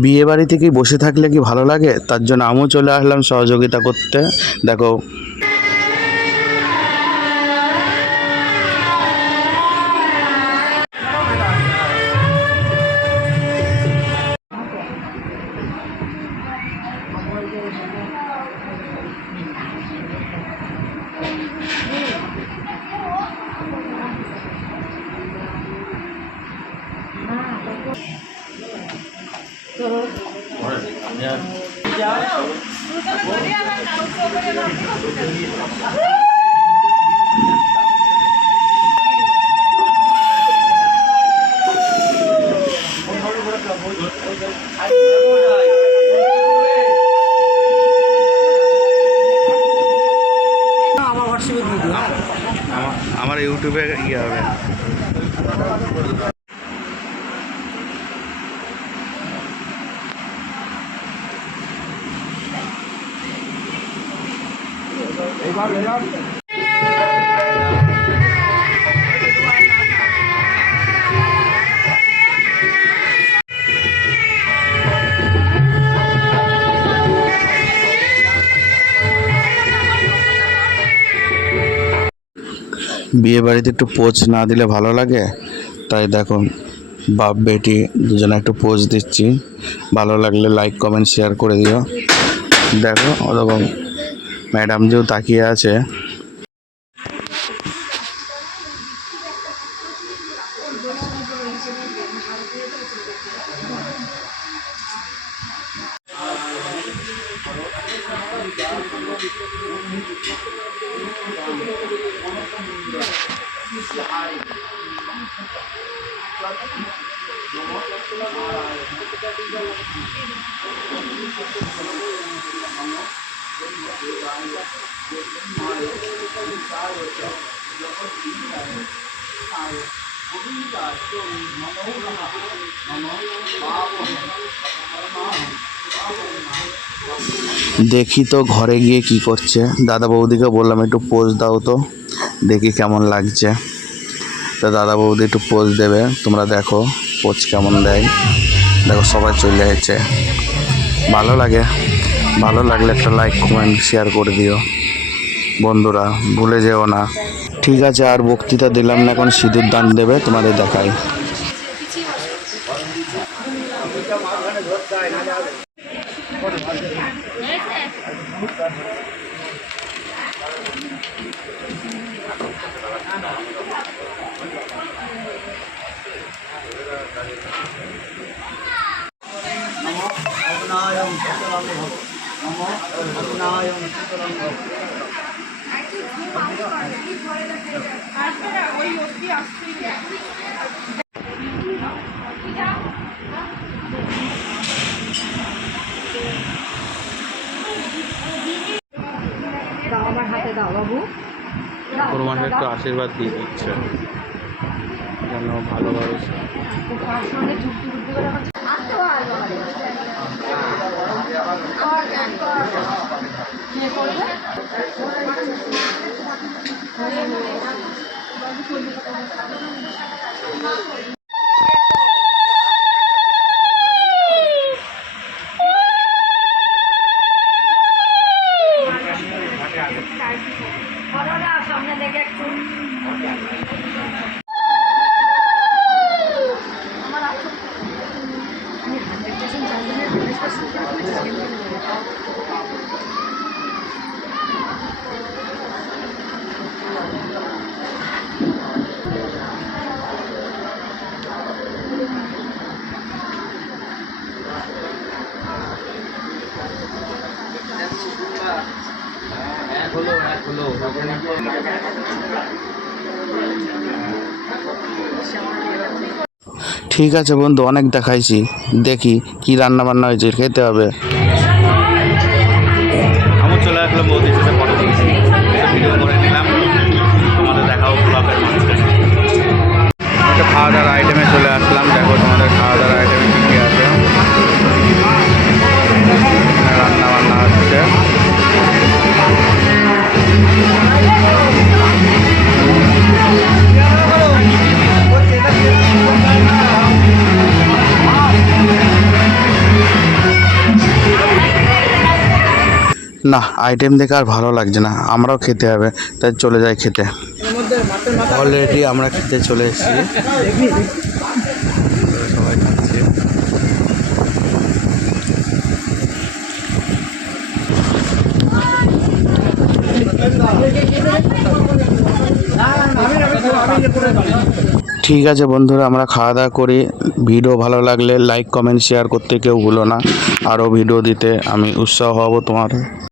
বিয়ে বাড়িতে কি বসে থাকলে কি ভালো লাগে? তার জন্য আমিও চলে আসলাম সহযোগিতা করতে। দেখো আমার ইউটিউবে ইয়ে হবে। বিয়ে বাড়িতে একটু পোজ না দিলে ভালো লাগে, তাই দেখো বাপ বেটি দুজনে একটু পোজ দিচ্ছি। ভালো লাগলে লাইক কমেন্ট শেয়ার করে দিও। দেখো ওরকম ম্যাডাম যেও তাকিয়ে আছে। দেখি তো ঘরে গিয়ে কি করছে। দাদা বৌদিকে বললাম একটু পোজ দাও তো, দেখি কেমন লাগছে। তো দাদা বৌদি একটু পোজ দেবে, তোমরা দেখো পোজ কেমন দেয়। দেখো সবাই চলে যাচ্ছে। ভালো লাগে, ভালো লাগলে একটা লাইক কমেন্ট শেয়ার করে দিও বন্ধুরা, ভুলে যেও না। ঠিক আছে, আর বক্তৃতা দিলাম না, এখন সিঁদুর দান দেবে, তোমাদের দেখাই। আমার হাতে দাও বাবু, ওর মাকে একটু আশীর্বাদ দিয়ে দিচ্ছে যেন ভালোভাবে। সামনে দেখে একটু ঠিক আছে বন্ধু, অনেক দেখাইছি, দেখি কি রান্না বান্না হয়েছে, খেতে হবে। আমি চলে আসলাম বৌদির সাথে ফটো তুলছি, ভিডিও করে নিলাম, তোমাদের দেখাও ব্লগের মাঝে। একটা খাওয়া দাওয়ার আইটেমে চলে আসলাম। দেখো তোমাদের খাওয়া দাওয়ার আইটেমে কী কী আছে। রান্না বান্না হচ্ছে। না আইটেম দেখে আর ভালো লাগছে না, আমরাও খেতে হবে, তাই চলে যাই খেতে। অলরেডি আমরা খেতে চলে এসেছি, সবাই খাচ্ছে। ঠিক আছে বন্ধুরা, আমরা খাওয়া দাওয়া করি। ভিডিও ভালো লাগলে লাইক কমেন্ট শেয়ার করতে কেউ ভুলো না, আরও ভিডিও দিতে আমি উৎসাহ হব তোমার।